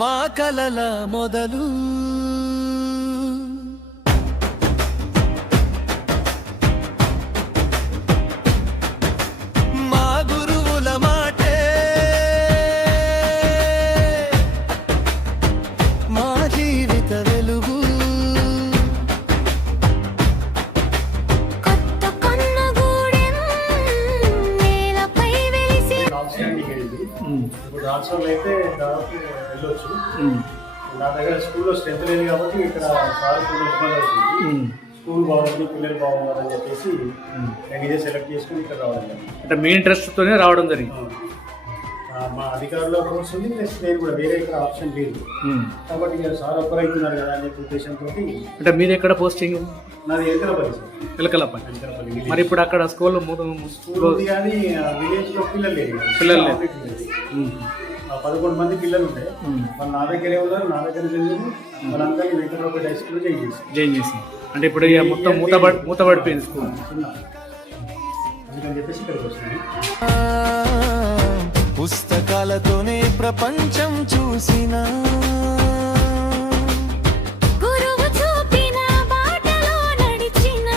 మా కలల మొదలు. మా గురువుల మాటే మా జీవిత వెలుగు. ఇప్పుడు రాష్ట్రంలో అయితే దాదాపు వెళ్ళొచ్చు. నా దగ్గర స్కూల్లో స్ట్రెంత్ లేదు కాబట్టి ఇక్కడ సార్ కొంచెం ఇబ్బంది అవుతుంది. స్కూల్ బాగుంది, పిల్లలు బాగున్నారని చెప్పేసి నేను ఇదే సెలెక్ట్ చేసుకుని ఇక్కడ రావడం జరిగింది. అంటే మీ ఇంట్రెస్ట్తోనే రావడం జరిగింది. మా అధికారుల కోర్స్ ఉంది, ప్లస్ నేను కూడా వేరే ఇక్కడ ఆప్షన్ లేదు కాబట్టి ఇక సార్ ఒక్కరైతున్నారు కదా అనే ఉద్దేశంతో. అంటే మీరు ఎక్కడ పోస్టింగ్? నాది ఎలకలపల్లి సార్. ఎలకలపల్లి. మరి ఇప్పుడు అక్కడ స్కూల్ స్కూల్ ఉంది కానీ విలేజ్లో పిల్లలు లేదు. 11 మంది పిల్లలు ఉంటాయి. వాళ్ళు నా దగ్గరే ఉన్నారు, నా దగ్గర చదివారు. వాళ్ళందరినీ వెంకటరావుపేట హై స్కూల్లో జాయిన్ చేసి అంటే ఇప్పుడు మొత్తం మూతపడిపోయింది స్కూల్. అందుకని చెప్పేసి ఇక్కడికి వచ్చినాయి. పుస్తకాలతోనే ప్రపంచం చూసిన గురువు చూపిన బాటలో నడిచిన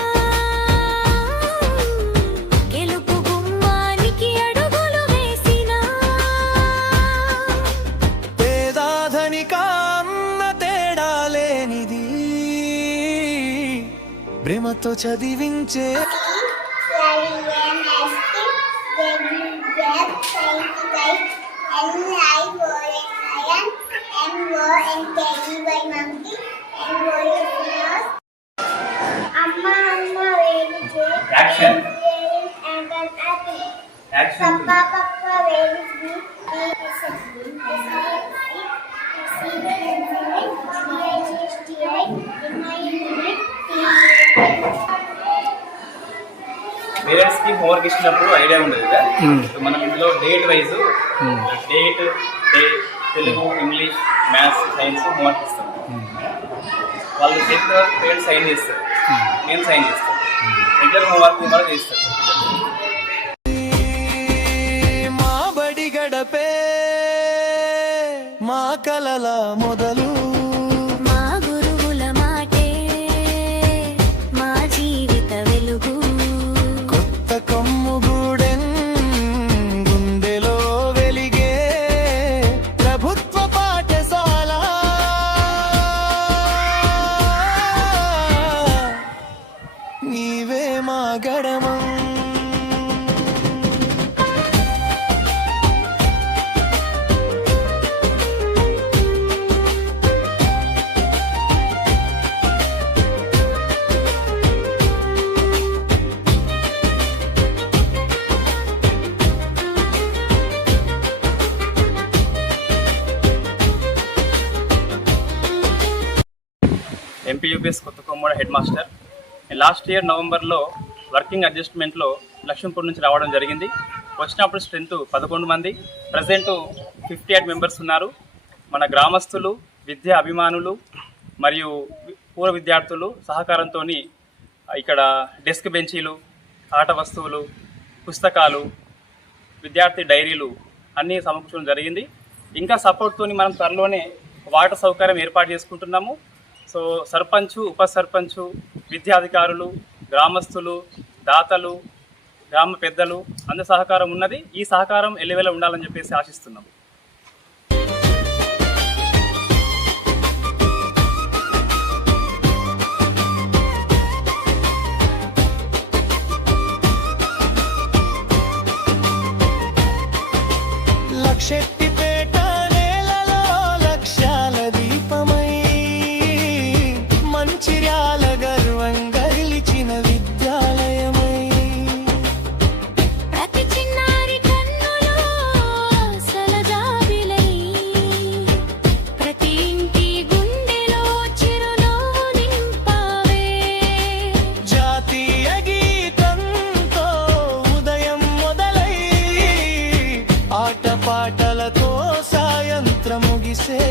గెలుపు గుమ్మానికి అడుగులు వేసిన పేదాధనిక అన్న తేడా లేనిది ప్రేమతో చదివించే పేరెంట్స్ కి హోంవర్క్ ఇచ్చినప్పుడు ఐడియా ఉండదు కదా. మనం ఇందులో date wise date, day, Telugu, English, maths, science homework ఇస్తాం. వాళ్ళు చేసిన వరకు పేరెంట్స్ సైన్ చేస్తారు, నేను సైన్ చేస్తాను. రెగ్యులర్ హోంవర్క్ కూడా చేస్తారు. మా బడి గడపే మా కలల మొదలు. మా గురువుల మాటే మా జీవిత వెలుగు. కొత్త కొమ్ముగూడెన్ గుండెలో వెలిగే ప్రభుత్వ పాఠశాల. నీవే మా గడమం. ఎంపీయూపీఎస్ కొత్త కొమ్మూడ హెడ్ మాస్టర్. లాస్ట్ ఇయర్ నవంబర్లో వర్కింగ్ అడ్జస్ట్మెంట్లో లక్ష్మీపూర్ నుంచి రావడం జరిగింది. వచ్చినప్పుడు స్ట్రెంత్ 11 మంది, ప్రజెంట్ 58 మెంబర్స్ ఉన్నారు. మన గ్రామస్తులు, విద్యా అభిమానులు మరియు పూర్వ విద్యార్థులు సహకారంతో ఇక్కడ డెస్క్ బెంచీలు, ఆట వస్తువులు, పుస్తకాలు, విద్యార్థి డైరీలు అన్నీ సమకూర్చడం జరిగింది. ఇంకా సపోర్ట్తో మనం త్వరలోనే వాటర్ సౌకర్యం ఏర్పాటు చేసుకుంటున్నాము. సో సర్పంచు, ఉప సర్పంచు, విద్యాధికారులు, గ్రామస్తులు, దాతలు, గ్రామ పెద్దలు అందరి సహకారం ఉన్నది. ఈ సహకారం ఎల్లివేళ ఉండాలని చెప్పేసి ఆశిస్తున్నాం. లక్షెట్టిపేట నేలలో లక్ష్యాల దీపమై మంచిర్యాల గర్వంగా నిలిచిన విద్యాలయమై ప్రతి చిన్నారి కన్నులో సలజాబిలై ప్రతి ఇంటి గుండెలో చిరునవ్వు నింపావే. జాతీయ గీతంతో ఉదయం మొదలై ఆటపాటలతో సాయంత్రం ముగిసే